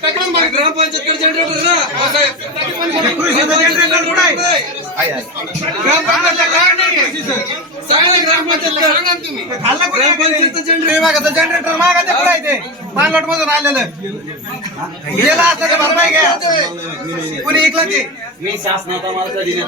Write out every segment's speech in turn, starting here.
ग्रामपंचायत generator ना साहेब ग्रामपंचायत तुम्ही ग्रामपंचायतचं generator generator मागायचं पुढे आहे ते पानलोट मधून आलेलं गेला असतं का भरपाई घ्या कुणी ऐकलं ते मी शासनाचा मला कधी नाही.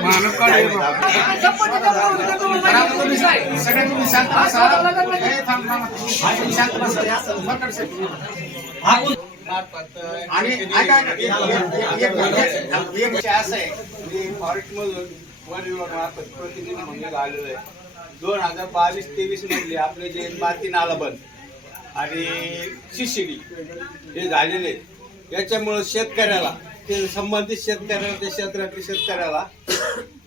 असा आहे. की फॉरेस्ट मधून वन विभाग मार्फत प्रतिनिधी म्हणून आलेलो आहे. दोन हजार बावीस तेवीस मधले आपले जे माती नाला बंद आणि शिशिडी हे झालेले. याच्यामुळं शेतकऱ्याला ते संबंधित शेतकऱ्याला त्या क्षेत्रातील शेतकऱ्याला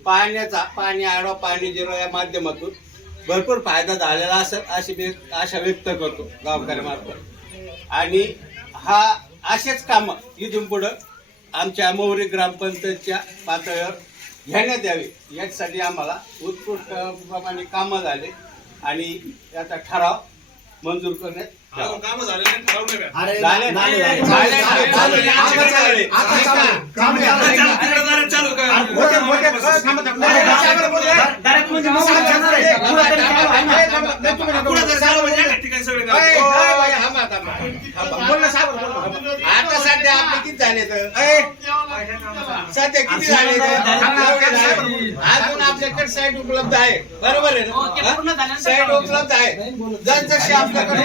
पाण्याचा पाणी आडवा पाणी जिरो या माध्यमातून भरपूर फायदा झालेला असेल अशी मी आशा व्यक्त करतो गावकऱ्यामार्फत. आणि हा असेच कामं इथून पुढं आमच्या मोहरी ग्रामपंचायतच्या पातळीवर घेण्यात यावे यासाठी आम्हाला उत्कृष्ट प्रमाणे कामं झाले आणि याचा ठराव मंजूर करण्यात यावा. काम झाले नाही ठरवलं का? अरे झाले झाले, झाले, झाले. झाले, झाले, आता झाले. तिकडे जरा चालू करा. ठिकाणी सगळे अय, गाव. अय, बाई, थांबा, थांबा. आता सध्या आपले किती झाले तर? सध्या किती झाले? अजून आपल्याकडे साईट उपलब्ध आहे. बरोबर आहे ना? साईट उपलब्ध आहे. जसजशी आपल्याकडे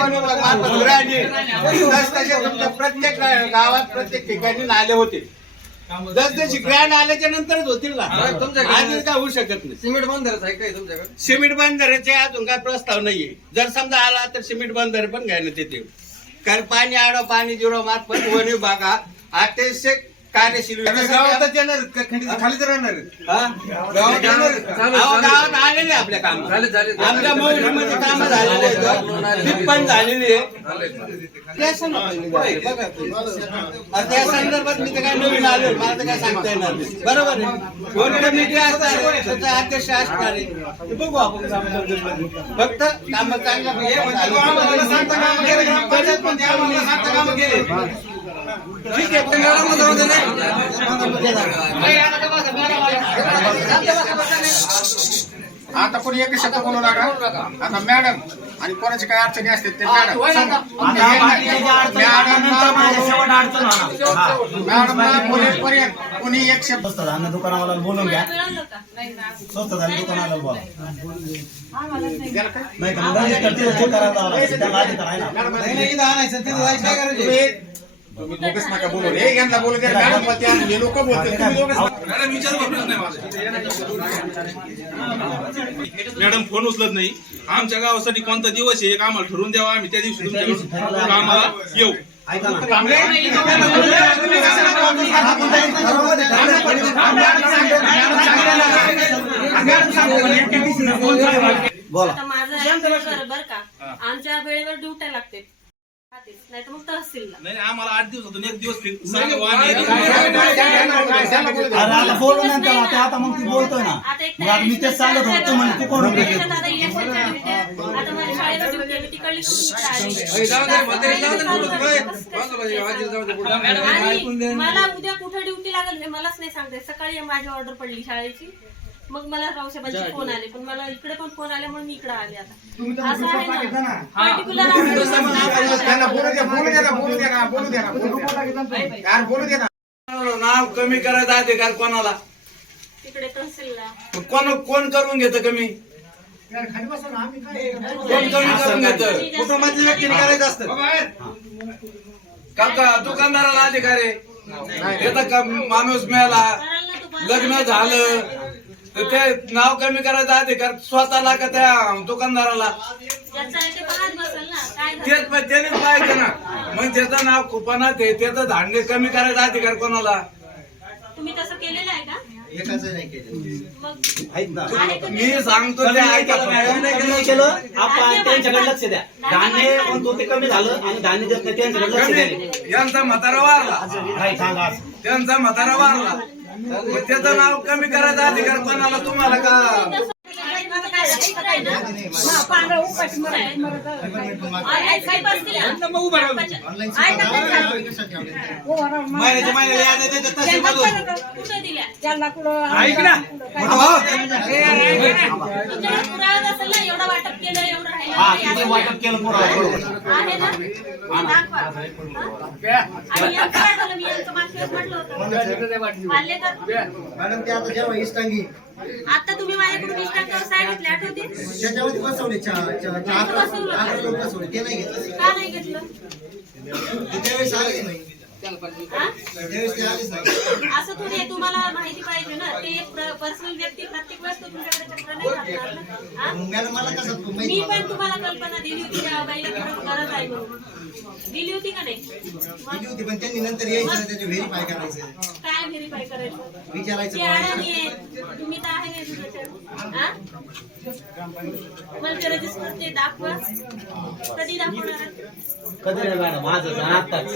प्रत्येक गावात प्रत्येक ठिकाणी नाले होतील जसजशी ग्रँड आल्याच्या नंतरच होतील ना. आधी काय होऊ शकत नाही. सिमेंट बंदरच आहे काय तुमच्याकडे? सिमेंट बंदराचे अजून काय प्रस्ताव नाहीये. जर समजा आला तर सिमेंट बंदर पण घ्यायला येते कारण पाणी आडो पाणी जिरो मार्फत वन विभाग हा अतिशय कार्यशील गावातच येणार खालीच राहणार हा? गावात येणार अहो, गावात आलेले आपल्या काम झाले, झाले. आपल्या मोहरीमध्ये काम झालेले आहेत ती पण झालेली आहे त्या संदर्भात बघा तुम्ही. आता त्या संदर्भात मी तर काय नवीन आलो मला तर काय सांगता येणार नाही. बरोबर आहे कोण कमिटी असणार आहे, त्याचा अध्यक्ष असणार आहे ते बघू आपण ग्रामपंचायतमध्ये. फक्त काम. बजेट पण द्या, आम्हाला सांगता कामं केले. आता कोणी एक शब्द बोलू नका. आता मॅडम आणि कोणाची काय अडचणी असते ते मॅडम मॅडमला बोलेपर्यंत कोणी एक शब्द स्वस्त धान्य दुकानावाला बोलून घ्या. स्वस्त धान्य दुकानावाला बोला. नाही. नाही का मग रजिस्टर तिथं चेक करायला तुम्ही दोघेच नका बोलू. हे यांना बोलू द्या. मॅडम पण त्या- हे लोक बोलतात. तुम्ही दोघेच. मॅडम विचारू मॅडम फोन उचलत नाही. आमच्या गावासाठी कोणता दिवस आहे एक आम्हाला ठरवून द्यावा. आम्ही त्या दिवशी येऊ ऐका ना बोला आता माझं आहे बरोबर का? आमच्या वेळेवर ड्युट्या लागते नाही तर मग तहसीलला नाही आम्हाला आठ दिवसातून एक दिवस फिक्स सांगा अरे आता बोलू नंतर आता आता मग ती बोलतोय ना आता एक मग आता मी तेच सांगत होतो तू म्हणे तू कोण होती? त्याच्यात आता इलेक्शनच्या ड्युट्या, आता माझ्या शाळेवर ड्युटी आहे, मी तिकडली कुठे आहे? जाऊ दे, म्हातारी जाऊ दे, पुढं तुम्ही. बस बाई, आजी जाऊ दे, पुढं. आणि मला उद्या कुठं ड्युटी लागेल हे मलाच नाही सांगते सकाळी माझी ऑर्डर पडली शाळेची मग मला रावसाहेबांचे फोन आले. पण मला इकडे पण फोन आल्यामुळे मी इकडे आले आता. असं आहे ना. पर्टिक्युलर त्यांना बोलू द्या बोलू द्या ना बोलू द्या ना बोलू द्या ना बोलू द्या. ना. यार बोलू द्या ना. नाव कमी करायचा अधिकार कोणाला. तिकडे तहसीलला. मग कोण कोण करून घेतं कमी? कोण कमी करून घेतं? कुटुंबातल्या व्यक्तीने करायचं असतं? का का दुकानदाराला अधिकार आहे. का माणूस मिळाला. लग्न झालं. तर ते नाव कमी करायचा अधिकार स्वतःला का त्या दुकानदाराला? ज्याचं आहे ते पाहत बसेल ना काय झालं? तेच पण त्याने पाहिजे ना. मग त्याचं नाव कुपनात आहे त्याचं धान्य कमी करायचा अधिकार कोणाला. तुम्ही तसं केलेलं आहे का? मग ऐक ना. आहे का मी ते? सांगतो ते ऐका नाही केलं. आपण त्यांच्याकडे लक्ष द्या. धान्य म्हणतो ते कमी झालं आणि धान्य देत नाही त्यांच्याकडे लक्ष द्या. कमी यांचा म्हातारा वारला. नाही. त्यांचा म्हातारा वारला. त्याचं नाव कमी करायचा अधिकार कोणाला? तुम्हाला का? महिन्याच्या महिन्याला याद येते तर तहसील मधून कुठे दिल्या ऐक ना तुमच्याकडे पुरावा असेल ना एवढं वाटप केलं एवढं हा राहिलं किती वाटप केलं पुरावा. बरोबर आहे ना दाखवा? आणि यांचं काय झालं? मी यांचं मागच्या वेळेस म्हटलं होतं. मान्यता मॅडम ते आता जेव्हा इष्टांगी आता तुम्ही माझ्याकडून इंस्टाग्राम सांगितले आठवते? त्याच्यावरती बसवले चा- चा- अकरा अकरा लोक बसवले ते नाही घेतलं. का नाही घेतलं? त्यावेळेस आले नाही. असं थोडी आहे, तुम्हाला माहिती पाहिजे ना. ते पर्सनल व्यक्ती प्रत्येक वेळेस तो तुमच्याकडे चक्र नाही हा? मी माहिती पण तुम्हाला कल्पना दिली होती त्या बाईला खरंच गरज आहे म्हणून. दिली होती का नाही? मग दिली होती पण त्यांनी नंतर यायचं ना त्याचे व्हेरीफाय करायचं. काय व्हेरीफाय करायचं? विचारायचं ते अडाणी आहे तुम्ही तर आहे? मला रजिस्टर ते दाखवा. कधी दाखवणार? कधी नाही मॅडम आत्ताच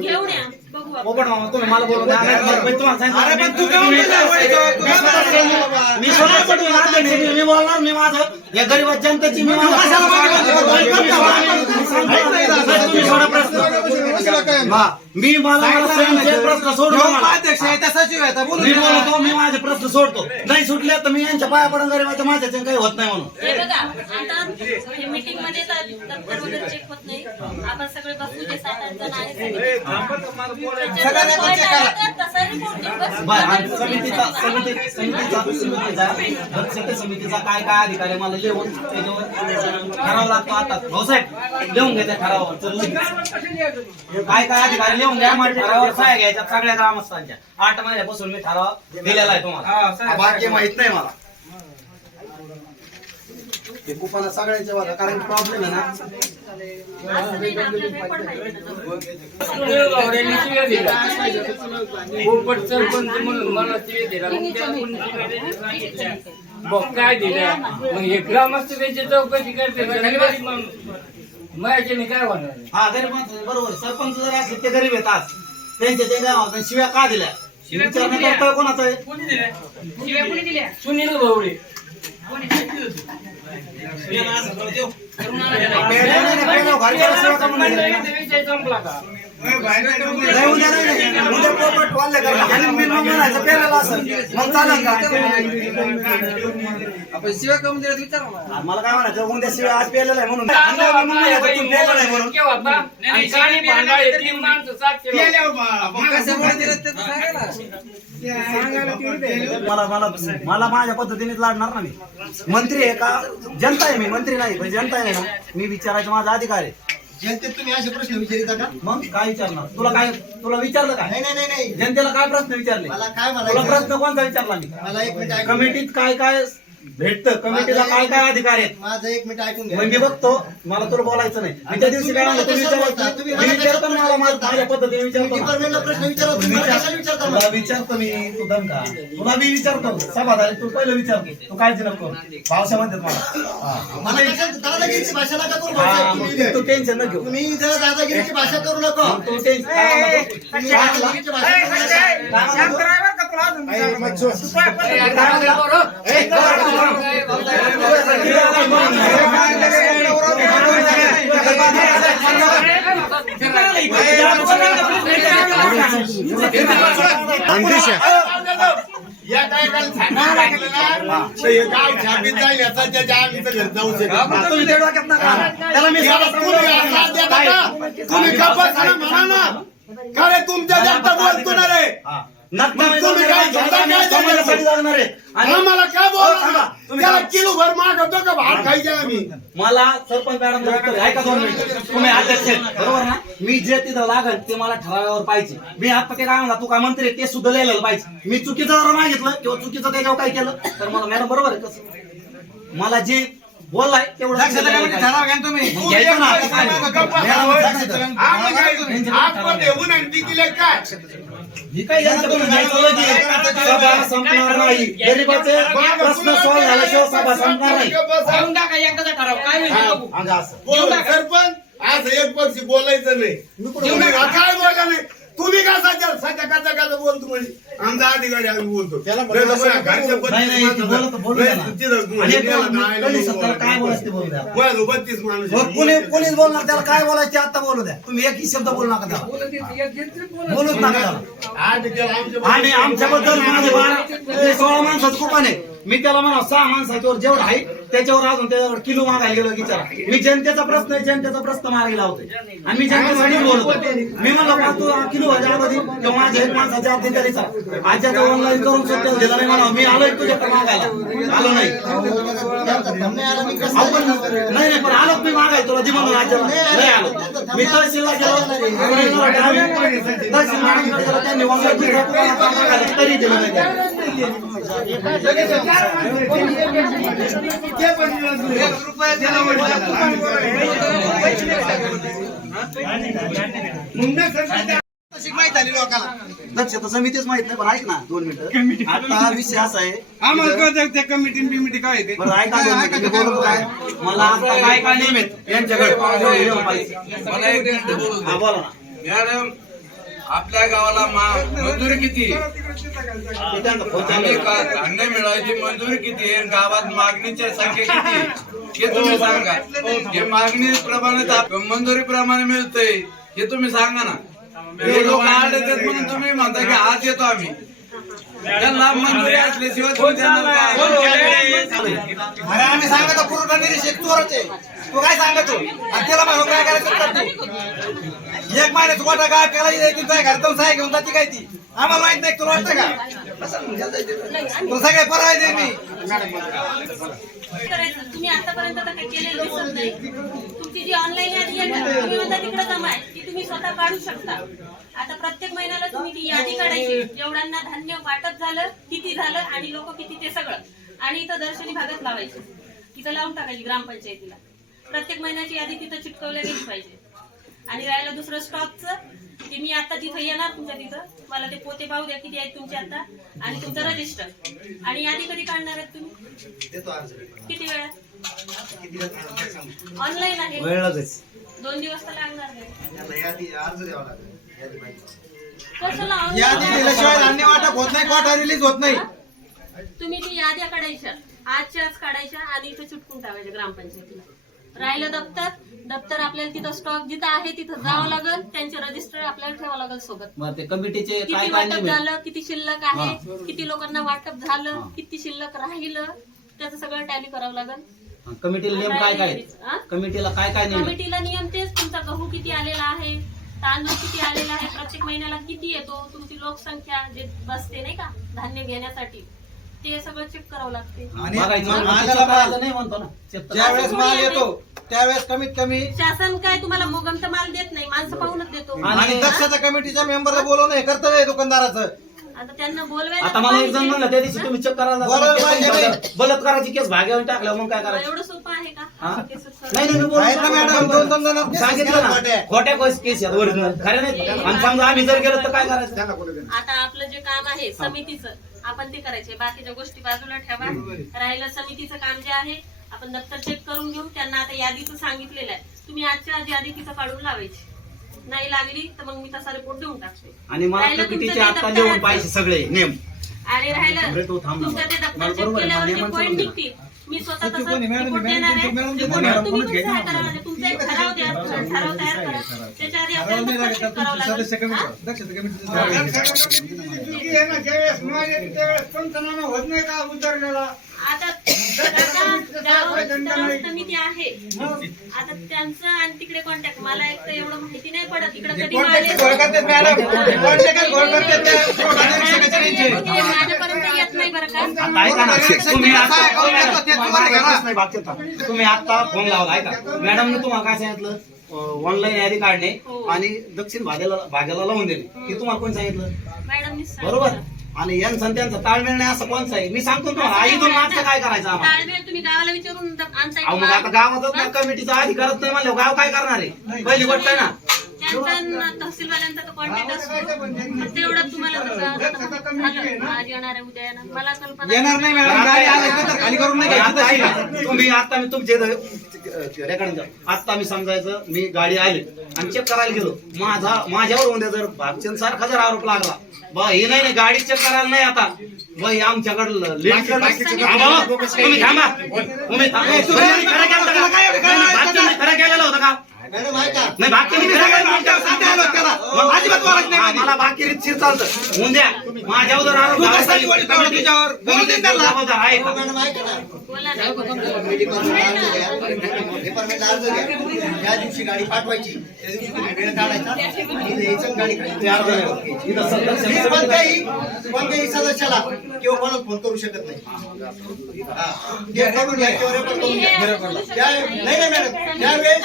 घेऊन या बघू आपण. पोपट मामा तुम्ही मला बोलून द्या. नाही, नाही, मी तुम्हाला सांगितलं. अरे पण तू काहून नाही लावायचं? तू का लावायचं? मी स्वतः पटवून अध्यक्ष आहे. मी बोलणार मी माझं या गरीब जनतेची मी माझं- कशाला मागे मी सांगतो. तुम्ही सोडा प्रश्न. मी मला प्रश्न मला. आहे त्या सचिव आहे आता बोलून मी. बोलतो मी माझे प्रश्न सोडतो नाही सुटले तर मी यांच्या पाया पडून गरीबाच्या माझ्याच्या काही होत नाही म्हणून हे बघा आता मीटिंगमध्ये तर दप्तर वगैरे चेक होत नाही आपण सगळे बसू जे सात आठ जण आहेत सगळे. सगळ्या record check करा. त्याच्यात तसा report नाही, बस. बरं, आणि समितीचा समिती समितीचा समितीचा गटसेते समितीचा काय काय अधिकार आहे मला लिहून त्याच्यावर ठराव लागतो आता. भाऊसाहेब लिहून घ्या त्या ठरावावर तर लगेच. काय काय अधिकार आहे लिहून घ्या. मला ठरावावर सह्या घ्यायच्या सगळ्या ग्रामस्थांच्या. आठ महिन्यापासून मी ठराव दिलेला आहे तुम्हाला. हा, बाकी माहीत नाही मला. ते कुपाला सगळ्यांच्या बघा कारण प्रॉब्लेम आहे ना. पोपट सरपंच म्हणून मला ते दिला मग काय दिलं मग हे ग्रामस्थ त्याची चौकशी करते. माझ्याच्याने काय होणार? हा गरीब बरोबर. सरपंच जर असले ते गरीब आहेत आज त्यांच्या ते गावात शिव्या का दिल्या कोणाचा आहे सुनील भावडे पेढ्या नाही ना, पेढ्या घरच्याला शिव्या का म्हणून दिल्या? विषय संपला का नाही, उद्या नाही, नाही. उद्या पोपट वाढले करा. आणि मी मग म्हणायचं पेढ्याला असं. मग चालेल का? मला. काय म्हणायचं? उद्या शिवाय आज पेलेला आहे म्हणून. आणि मग म्हणायचं तुम्ही पेलेला आहे. मला मला मला माझ्या पद्धतीनेच लाडणार ना मी. मंत्री आहे का? जनता आहे मी. मंत्री नाही पण जनता आहे ना. मी विचारायचा माझा अधिकार आहे. जनतेत तुम्ही असे प्रश्न विचारिता का? मग काय विचारणार? तुला काय तुला विचारलं काय? नाही नाही नाही नाही. जनतेला काय प्रश्न विचारले? मला काय तुला म्हणायचं प्रश्न कोणता विचारला मी? मला एक मिनिट कमिटीत काय काय भेटतं. कमिटीला काय काय अधिकार आहेत. माझं एक मिनिट ऐकून घ्या. मग मी बघतो. मला तुला बोलायचं नाही. मी त्या दिवशी काय म्हणलं तुम्ही विचारायचं तुम्ही मी विचारतो ना मला माझ्या माझ्या पद्धतीने विचारतो ना. डिपार्टमेंटला प्रश्न विचारा तुम्ही मला कशाला विचारता तुला मला? विचारतो मी तू दम का? तुला मी विचारतो. सभा झाली तू पहिलं विचारतो तू काळजी नको करू. भावशा म्हणतात मला. हा. मला कशाला दादागिरीची भाषा नका करू हा, मग तू. टेन्शन न घेऊ. तुम्ही इथे दादागिरीची भाषा करू नको. तू टेन्शन काय म्हणतो? काय हे रे तुमच्या जास्त बोलतो ना रे. मग मी तुम्ही काय समजा समजा मी काय समाजासाठी जागणार आहे आणि आम्हाला काय हो, थांबा. बोला तुम्ही त्याला थांबा. किलो भर मागवतो का भात खायचे आम्ही मला सरपंच मॅडम ऐका दोन मिनिटं तुम्ही अध्यक्ष आहेत, बरोबर ना मी जे तिथं लागल ते मला ठरावावर पाहिजे मी आता ते काय म्हणला तू काय मंत्री आहे, ते सुद्धा लिहिलेलं पाहिजे मी चुकीचं जर मागितलं किंवा चुकीचं त्याच्यावर काय केलं तर मला मॅडम बरोबर आहे कसं मला जे बोललाय तेवढं लक्षात लिहायला कमिटी पाहिजे. ठराव घ्या ना तुम्ही मग घ्यायचं ना, आता काय? मॅडम. आम्ही आपण येऊन आणि ती दिले काय? ही काय यांच्याकडून घ्यायचं लगेच. सभा संपणार नाही. गरीबाचे प्रश्न सॉल्व्ह झाल्याशिवाय सभा संपणार नाही. घेऊन टाका एकदाचा ठराव. काय होईल? ते बघू. आणि असं. बोल सरपंच आज एक पक्षी बोलायचं नाही. तुम्ही काय बोला नाही? तुम्ही का सध्या सध्या कसा कसा बोलतो म्हणजे? आमचा अधिकारी आम्ही बोलतो. त्याला घरच्या नाही, नाही, बोलत- बोलू आणि कोणी काय बोलायचं. बोलायचं ते बोलू द्या. वय बत्तीस माणूस मग कोणी कोणीच बोलणार त्याला. काय बोलायचं ते आता बोलू द्या. तुम्ही एकही शब्द बोलू नका त्याला. बोलूच नका त्याला. आठ केलं आमच्या आणि आमच्याबद्दल माझे बारा माणसाचं कुपन आहे मी त्याला म्हणा सहा माणसाच्यावर जेवढं आहे त्याच्यावर अजून त्याच्यावर किलो मागायला गेलो विचारा मी जनतेचा प्रश्न आहे जनतेचा प्रश्न मागायला लावतोय. आणि मी जनतेसाठी बोलतो मी म्हणलं तू किलो भाजी आवादी किंवा माझ्या एक माणसाच्या अधिकारीचा आजच्या ऑनलाईन करून सुद्धा दिला नाही म्हणा मी आलोय तुझ्याकडे मागायला. आलो नाही. नाही नाही पण आलो मी मागाय. तुला दि म्हणून राज्याला नाही आलो. मी तहसीलला गेलो. तहसील मॅडम त्यांनी online तरी दिलं नाही तशी माहीत झाली लोकांना दक्षता समितीच माहीत नाही पण ऐक ना दोन मिनिटं आता विषय असा आहे आम्हाला त्या कमिटी बिमिटी काय आहे ते बरं ऐका दोन मिनिटं, मी बोलू काय मला आता काय काय यांच्याकडे. हा बोला ना मॅडम आपल्या गावाला मजुरी किती? आहे. का- धान्य मिळायची मंजुरी किती? आहे गावात मागणीच्या संख्या किती? हे तुम्ही सांगा. हे मागणी प्रमाणे मंजुरी प्रमाणे मिळतंय हे तुम्ही सांगा ना. लोक आड येतात म्हणून तुम्ही म्हणता की आज येतो आम्ही. त्यांना मंजुरी असल्याशिवाय तुम्ही त्यांना काय- अरे आम्ही सांगतो पूर्ण निरीक्षक चोरच आहे. तू काय सांगतो? आणि त्याला म्हणून काय करायचं. एक महिन्यात वाटा काय करायची नाही, तू काय घरात साय घेऊन जाते काय ती? आम्हाला माहीत नाही तुला वाटतं का? तुला सगळे परवाय दे मी. करायचं तुम्ही आतापर्यंत तर काही केलेलं दिसत नाही. तुमची जी ऑनलाईन यादी आहे ना तुम्ही म्हणता तिकडे जमा आहे ती तुम्ही स्वतः काढू शकता. आता प्रत्येक महिन्याला तुम्ही ती यादी काढायची. जेवढ्यांना धान्य वाटप झालं किती झालं आणि लोक किती ते सगळं. आणि इथं दर्शनी भागात लावायची. तिथं लावून टाकायची ग्रामपंचायतीला. प्रत्येक महिन्याची यादी तिथं चिटकवल्या गेली पाहिजे. आणि राहिलं दुसरं स्टॉकचं ते मी आता तिथं येणार तुमच्या तिथं मला ते पोते पाहू द्या किती आहेत तुमचे आता. आणि तुमचं रजिस्टर आणि यादी कधी काढणार आहेत तुम्ही? देतो अर्ज. किती वेळ? ऑनलाईन आहे. दोन दिवस तर लागणार नाही यादी दिल्याशिवाय धान्य वाटप होत नाही कोटा रिलीज होत नाही. तुम्ही ती याद्या काढायच्या. आजच्या आज काढायच्या आणि इथं चिटकून टाकायच्या ग्रामपंचायतीला. राहिलं दप्तर. दप्तर आपल्याला तिथं स्टॉक जिथं आहे तिथं जावं लागेल. त्यांचे रजिस्टर आपल्याला ठेवावं लागेल सोबत. ते कमिटीचे काय किती काय वाटप? झालं किती शिल्लक आहे किती लोकांना वाटप झालं किती शिल्लक राहिलं त्याचं सगळं टॅली करावं लागेल. हा, कमिटीला नेम काय काय? हा? कमिटीला काय काय नेम? कमिटीला नियम तेच तुमचा गहू किती आलेला आहे? तांदूळ किती आलेला आहे? प्रत्येक महिन्याला किती येतो? तुमची लोकसंख्या जे बसते नाही का धान्य घेण्यासाठी ते सगळं चेक करावं लागते. आणि ना, करायचं माल नाही म्हणतो ना. चेक ज्या वेळेस माल येतो त्यावेळेस कमीत कमी शासन काय तुम्हाला मोगमत माल देत नाही? माणसं पाहूनच देतो. आणि- आणि दक्षता कमिटीच्या मेंबरला बोलवणं हे कर्तव्य आहे दुकानदाराचं. आता त्यांना बोलवायला आता मला एक जण म्हणलं त्या दिवशी तुम्ही चेक करायला बोलायला जाता, पाहिजे केस नाही. बलात्काराची केस भाग्यावर टाकल्यावर मग काय करायचं? एवढं सोपं आहे का? हा? केस नाही नाही मी आहेत ना मॅडम दोन जण सांगितलं ना. खोट्या केस केस आहेत ओरिजिनल खऱ्या नाही? आणि समजा आम्ही जर गेलो तर काय करायचं? आता आपलं जे काम आहे समितीचं आपण ते करायचे. बाकीच्या गोष्टी बाजूला ठेवा. राहिलं समितीचं काम जे आहे आपण दप्तर चेक करून घेऊ. त्यांना आता यादीचं सांगितलेलं आहे. तुम्ही आजच्या आज यादी तिचं काढून लावायची. नाही लागली तर मग मी तसा रिपोर्ट देऊन टाकते आणि मला राहिलं तुमचं ते आता दप्तराचं. लिहून पाहिजे सगळे नेम. आणि राहिलं. अरे तो थांब ना. तुमचं ते दप्तर मला चेक बरोबर आहे, केल्यावर मला जे नियमांचं पॉईंट बघून निघतील मी स्वतः तसं कोणी मॅडम- रिपोर्ट मॅडम- देणार आहे. मॅडम- मॅडम- पुन्हा मॅडम- तुम्ही मॅडम- पण सहाय्य मॅडम- करा म्हणजे तुमचा एक ठराव द्या ठराव तयार करा. त्याच्या आधी आपल्याला दप्तर चेक करावं सदस्य लागेल. हा? ना ज्यावेळेस येतो त्यावेळेस पंचनामा होत नाही का उतरलेला आता आता गावात ठराव समिती आहे. आता त्यांचं आणि तिकडे कॉन्टॅक्ट मला एक तर एवढं माहिती नाही पडत. तिकडे कधी माल कॉन्टॅक्ट येतो. घोळ करतात मॅडम? कॉन्टॅक्ट घोळ करतात त्या पुरवठा निरीक्षकाच्या यांचे. ते माझ्यापर्यंत येत नाही बरं का? ऐका ना तुम्ही आता तुम्हाला. तुम्ही फोन लावला काय सांगितलं? ऑनलाईन यादी काढणे. आणि दक्षिण भाग्याला भाग्याला लावून देणे हे तुम्हाला कोण सांगितलं? बरोबर सांगितलं. आणि यांचं आणि त्यांचं ताळमेळ नाही असं कोणचं आहे? मी सांगतो ना तुम्हाला आई दोन मागचं काय करायचं आम्हाला? ताळमेळ तुम्ही गावाला विचारून अहो मग आता गावातच ना कमिटीचा अधिकारच नाही म्हणलं गाव काय करणार आहे? पहिली गोष्ट आहे ना. त्यांचा न- तहसीलवाल्यांचा तो कॉन्टॅक्ट असतो फक्त एवढं तुम्हाला जर झालं आज येणार आहे उद्या येणार. मला कल्पना येणार नाही. मॅडम. गाडी आली तर खाली करून नाही आता ऐका, तुम्ही आता मी तुमचे रेकॉर्डिंग आता मी समजायचं मी गाडी आली आणि चेक करायला गेलो. माझा माझ्यावर उद्या जर भागचंद सारखा जर आरोप लागला बा हे नाही नाही, गाडी चेक करायला नाही आता. बा हे आमच्याकडलं लेट तुम्ही थांबा तुम्ही थांबा तुम्ही खरं केलं होतं का? भागचंदने खरं केलेलं होतं का मॅडम ऐका नाही बाकी मला बाकी शिर चालतं. उद्या माझ्यावर जर आरोप झाला तर कमिटीच्यावर जबाबदार आहे का? मॅडम ऐका ना? बोला ना. डिपार्टमेंटला अर्ज घ्या. ज्या दिवशी गाडी पाठवायची. त्या दिवशी वेळ काढायचा. इथे यायचं आणि गाडी ते नाही. तुम्ही कोणत्याही कोणत्याही सदस्याला किंवा कोणाला फोन करू शकत नाही. हा. ते करून घ्या. किंवा रेकॉर्ड करून घ्या. त्या- नाही नाही मॅडम. ज्यावेळेस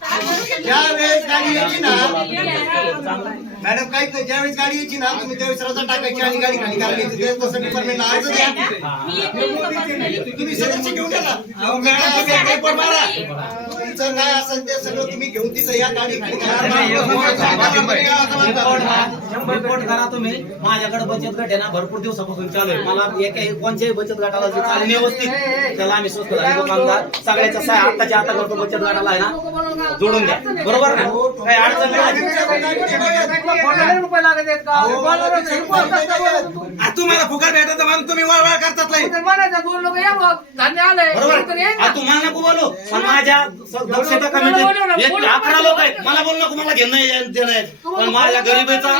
अवस्था ज्यावेळेस गाडी यायची ना मॅडम काहीच नाही ज्यावेळेस गाडी यायची ना तुम्ही त्यावेळेस रजा टाकायची आणि गाडी खाली करायची ते तसं डिपार्टमेंटला अर्ज द्या. तुम्ही सदस्य घेऊन या ना अहो, मॅडम, तुम्ही मारा. तुमचं काय असेल ते सगळं तुम्ही घेऊन तिथं या गाडी करा. रिपोर्ट करा तुम्ही. माझ्याकडे बचत गट आहे ना भरपूर दिवसापासून चालू आहे. मला एका कोणत्याही बचत गटाला जे चालणे व्यवस्थित त्याला आम्ही स्वस्त झाले. दुकानदार सगळ्याच्या सहाय आत्ताच्या आता करतो बचत गटाला आहे ना. जोडून द्या. बरोबर ना? काही अडचण नाही. आ, तुम्हाला फुकट भेटत म्हणून तुम्ही वळवळ करतात नाही बरोबर? आ, तुम्हाला नको बोलू. पण माझ्या दक्षता कमिटीत एक अकरा लोक आहेत. मला बोलू नको मला घेणं देणं आहे. पण माझ्या गरीबीचा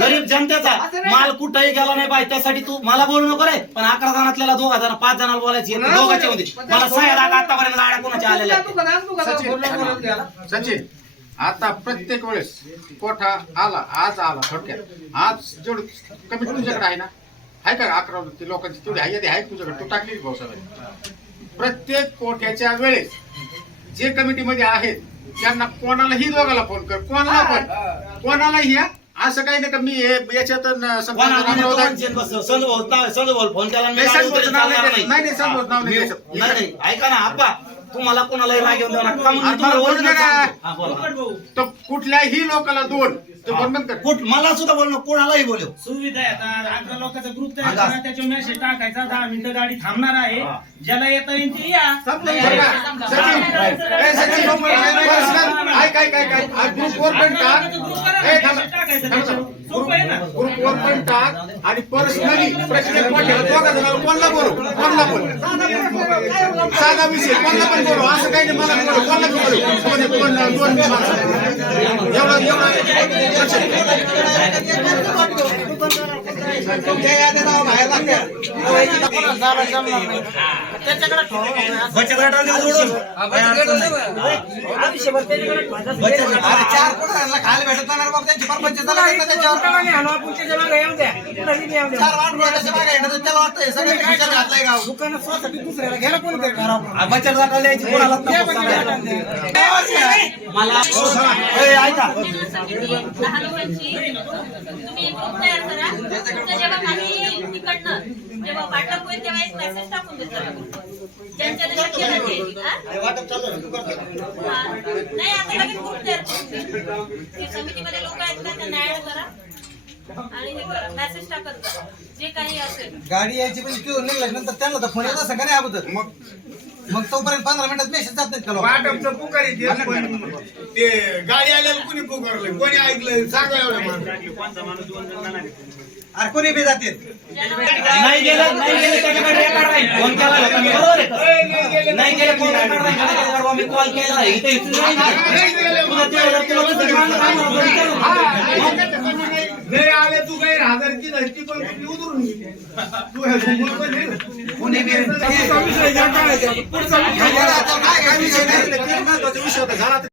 गरीब जनतेचा माल कुठंही गेला नाही पाहिजे त्यासाठी तू मला बोलू नको रे. पण अकरा जणातल्याला दोघा जण पाच जणाला बोलायची आहे. दोघांच्या मध्ये मला सहा लाख आतापर्यंत गाड्या कोणाच्या आलेल्या. सचिन आता प्रत्येक वेळेस कोठा आला आज आला थोडक्यात. आज जेवढं कमी तुझ्याकडे आहे ना आहे का अकरा ते लोकांची तेवढी आहे तुझ्याकडे तू टाकली भाऊसाहेब प्रत्येक कोठ्याच्या वेळेस जे कमिटीमध्ये आहेत त्यांना कोणालाही दोघाला फोन कर. कोणाला पण. कोणालाही या. असं काही नाही का मी हे याच्यात न- रामराव दास- फोन केला नाही, नाही नाही. नाही संजूचं नाव नाही मी- त्याच्यात. नाही. नाही ऐका ना आप्पा. तुम्हाला कोणालाही राग येऊन देऊ नका. का म्हणून अरे तुम्हाला मला बोलू original नका. सांगतो. हा, बोला. तर कुठल्याही लोकाला दोन. ते बंधन कर. कुठ मला सुद्धा बोलणं कोणालाही बोलव सुविधा आहे आता. अकरा लोकांचा ग्रुप तयार. करा. त्याच्यावर मेसेज टाकायचा. दहा मिनिटं गाडी थांबणार आहे. ज्याला येता येईल ते या. संपलं. बरं का? सचिन, ए, सचिन, पर्सनल, ऐक, ऐक, ऐक, ऐक. आज ग्रुपवर पण टाक. ए, थांबा. सोपं आहे ना ग्रुपवर पण टाक आणि पर्सनली प्रत्येक वाट्याला दोघा जणांना कोणला बोलू? कोणला बोल? साधा विषय कोणला पण बोलू. असं काही नाही मला बोलू. कोणला पण बोलू. कोण कोण दोन माणसं. एवढं. बचत गटाला जोडून. बचत गट अरे चार कोणाला खायला भेटत नाही बाबा. त्यांची चार वाट मागे त्याला वाटतं हे सगळं खिशात घातलंय गाव. आ, बचत गटाला कोणाला. मला ऐका. तुम्ही ग्रुप तयार करा. तुमचं जेव्हा काही तिकडनं जेव्हा वाटप होईल तेव्हा एक मेसेज टाकून देत चला ज्यांच्या वाटप चालू. नाही आता लगेच ग्रुप तयार करून समितीमध्ये लोक आहेत ना त्यांना ऍड करा. आणि हे करा मेसेज टाकत जा. जे काही असेल. गाडी यायची पण किंवा निघाल्यानंतर त्यांना तर फोन येत असं का नाही अगोदर? मग? मग तोपर्यंत पंधरा मिनिटात मेसेज जात नाहीत का लोक? वाटपचं पुकारी ते पण ते गाडी आल्याला कुणी पुकारलं कोणी ऐकलं सांगा एवढं अरे कोणी बी जाते नाही गेलं नाही गेलं त्याच्याकडे रेकॉर्ड फोन केला होता मी बरोबर आहे का? नाही गेलं फोन रेकॉर्ड मी कॉल केला आहे. इथे इथे नाही गेलं. तुला ते- तुला विचारू आले काही हजारची धरती पण कुठली उतरून गेली. तू हे पण हे. कोणी बी- पुढचा विषय घ्या, काय आहे ते? पुढचा विषय घ्या. काय काय विषय नाही महत्त्वाचा विषय होता झाला तर